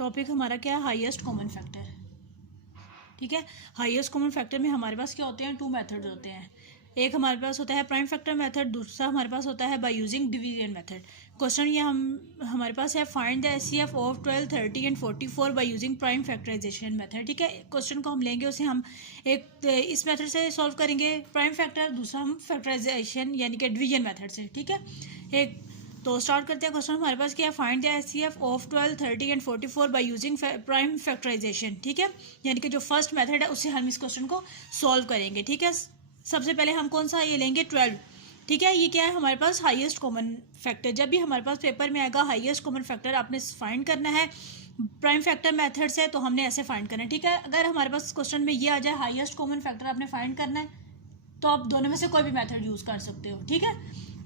Topic हमारा क्या है, हाईएस्ट कॉमन फैक्टर। ठीक है, हाईएस्ट कॉमन फैक्टर में हमारे पास क्या होते हैं, 2 मेथड्स होते हैं। एक हमारे पास होता है प्राइम फैक्टर मेथड, दूसरा हमारे पास होता है by using division method. Question ये हमारे पास है, find the HCF of 12, 30 and 44 by using prime factorization method. ठीक है, क्वेश्चन को हम लेंगे, उसे हम एक इस मेथड से सॉल्व करेंगे प्राइम फैक्टर, दूसरा हम फैक्टराइजेशन यानी कि डिवीजन मेथड से। ठीक है, एक तो स्टार्ट करते हैं। क्वेश्चन हमारे पास क्या है, find the HCF of 12, 30 and 44 by using prime factorization. ठीक है, यानी कि जो फर्स्ट मेथड है उससे हम इस क्वेश्चन को सॉल्व करेंगे। ठीक है, सबसे पहले हम कौन सा ये लेंगे, 12। ठीक है, ये क्या है हमारे पास, हाईएस्ट कॉमन फैक्टर। जब भी हमारे पास पेपर में आएगा हाईएस्ट कॉमन फैक्टर आपने फाइंड करना है प्राइम फैक्टर मेथड से, तो हमने ऐसे फाइंड करना है। ठीक है, अगर हमारे पास क्वेश्चन में ये आ जाए हाईएस्ट कॉमन फैक्टर आपने फाइंड करना है, तो आप दोनों में से कोई भी मेथड यूज़ कर सकते हो। ठीक है,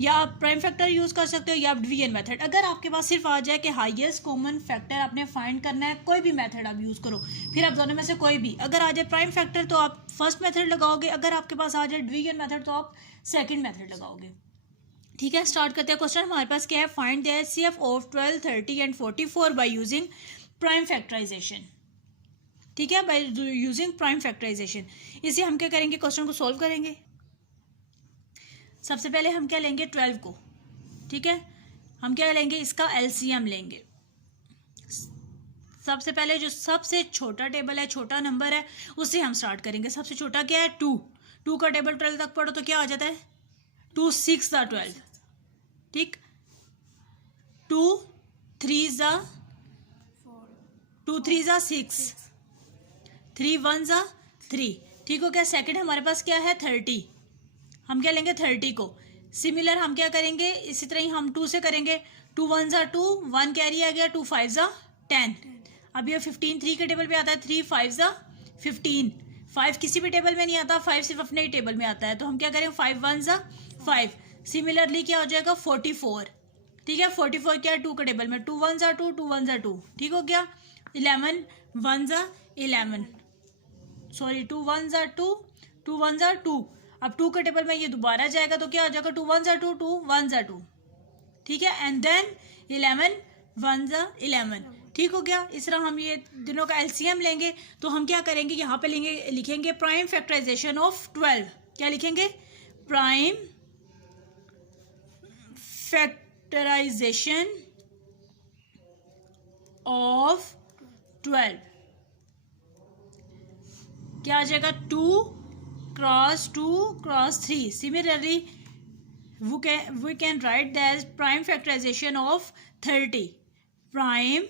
या आप प्राइम फैक्टर यूज़ कर सकते हो या आप डिवीजन मेथड। अगर आपके पास सिर्फ आ जाए कि हाईएस्ट कॉमन फैक्टर आपने फाइंड करना है, कोई भी मेथड आप यूज़ करो, फिर आप दोनों में से कोई भी। अगर आ जाए प्राइम फैक्टर तो आप फर्स्ट मेथड लगाओगे, अगर आपके पास आ जाए डिवीजन मेथड तो आप सेकंड मेथड लगाओगे। ठीक है, स्टार्ट करते हैं। क्वेश्चन हमारे पास क्या है, find the HCF of 12, 30 and 44 by using prime factorization. ठीक है, बाय यूजिंग प्राइम फैक्टराइजेशन। इसे हम क्या करेंगे, क्वेश्चन को सॉल्व करेंगे। सबसे पहले हम क्या लेंगे, 12 को। ठीक है, हम क्या लेंगे, इसका एलसीएम लेंगे। सबसे पहले जो सबसे छोटा टेबल है, छोटा नंबर है, उससे हम स्टार्ट करेंगे। सबसे छोटा क्या है, 2। 2 का टेबल 12 तक पढ़ो तो क्या आ जाता है, 2 6 ज़ा 12। ठीक, 2 3 ज़ा 2 3 ज़ा 6, 3 1 ज़ा 3। ठीक हो गया। सेकंड हमारे पास क्या है, 30। हम क्या लेंगे, 30 को। सिमिलर हम क्या करेंगे, इसी तरह ही हम 2 से करेंगे। 2 1 ज़ा 2, 1 कैरी आ गया, 2 5 ज़ा 10। अब ये 15 3 के टेबल पे आता है, 3 5 ज़ा 15। 5 किसी भी टेबल में नहीं आता, 5 सिर्फ अपने ही टेबल में आता है, तो हम क्या करेंगे, 5 1 ज़ा 5। सिमिलरली क्या हो जाएगा, 44। ठीक है, 44 क्या है, 2 के टेबल में, 2 1 ज़ा 2, 2 1 ज़ा 2। ठीक हो गया। 11 1 ज़ा 11, सॉरी 2 1 ज़ा 2, 2 1 ज़ा 2। अब 2 के टेबल में ये दोबारा जाएगा तो क्या हो जाएगा, 2 1 ज़ा 2, 2 1 ज़ा 2। ठीक है, एंड देन 11 1 ज़ा 11। ठीक हो गया। इस तरह हम ये दोनों का एलसीएम लेंगे, तो हम क्या करेंगे, यहाँ पे लेंगे, लिखेंगे प्राइम फैक्टराइजेशन ऑफ 12। क्या लिखेंगे, प्राइम फैक्टराइजेशन ऑफ 12। क्या आ जाएगा, 2 cross 2 cross 3। Similarly, we can write that as prime factorization of 30. Prime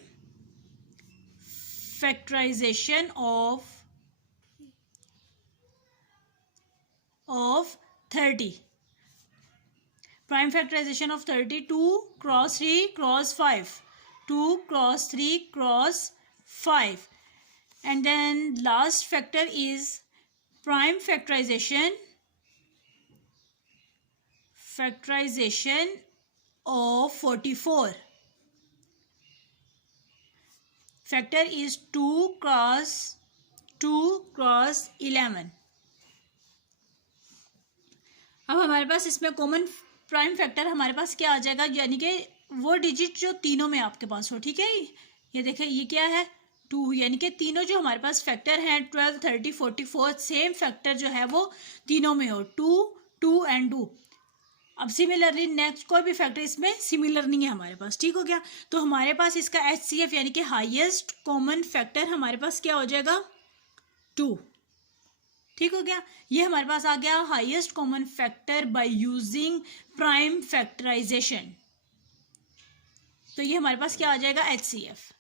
factorization of 30. Prime factorization of 30, 2 cross 3 cross 5. 2 cross 3 cross 5. And then last factor is prime factorization of 44. Factor is 2 cross 2 cross 11. अब हमारे पास इसमें common prime factor हमारे पास क्या आ जाएगा, यानी कि वो डिजिट जो तीनों में आपके पास हो। ठीक है, ये देखें, ये क्या है, 2, यानी कि तीनों जो हमारे पास फैक्टर हैं 12 30 44, सेम फैक्टर जो है वो तीनों में हो, 2 2 एंड 2। अब सिमिलरली नेक्स्ट कोई भी फैक्टर इसमें सिमिलर नहीं है हमारे पास। ठीक हो गया। तो हमारे पास इसका एचसीएफ यानी कि हाईएस्ट कॉमन फैक्टर हमारे पास क्या हो जाएगा, 2। ठीक हो गया। ये हमारे पास आ गया highest common factor by using prime factorization. तो ये हमारे पास क्या आ जाएगा, एचसीएफ।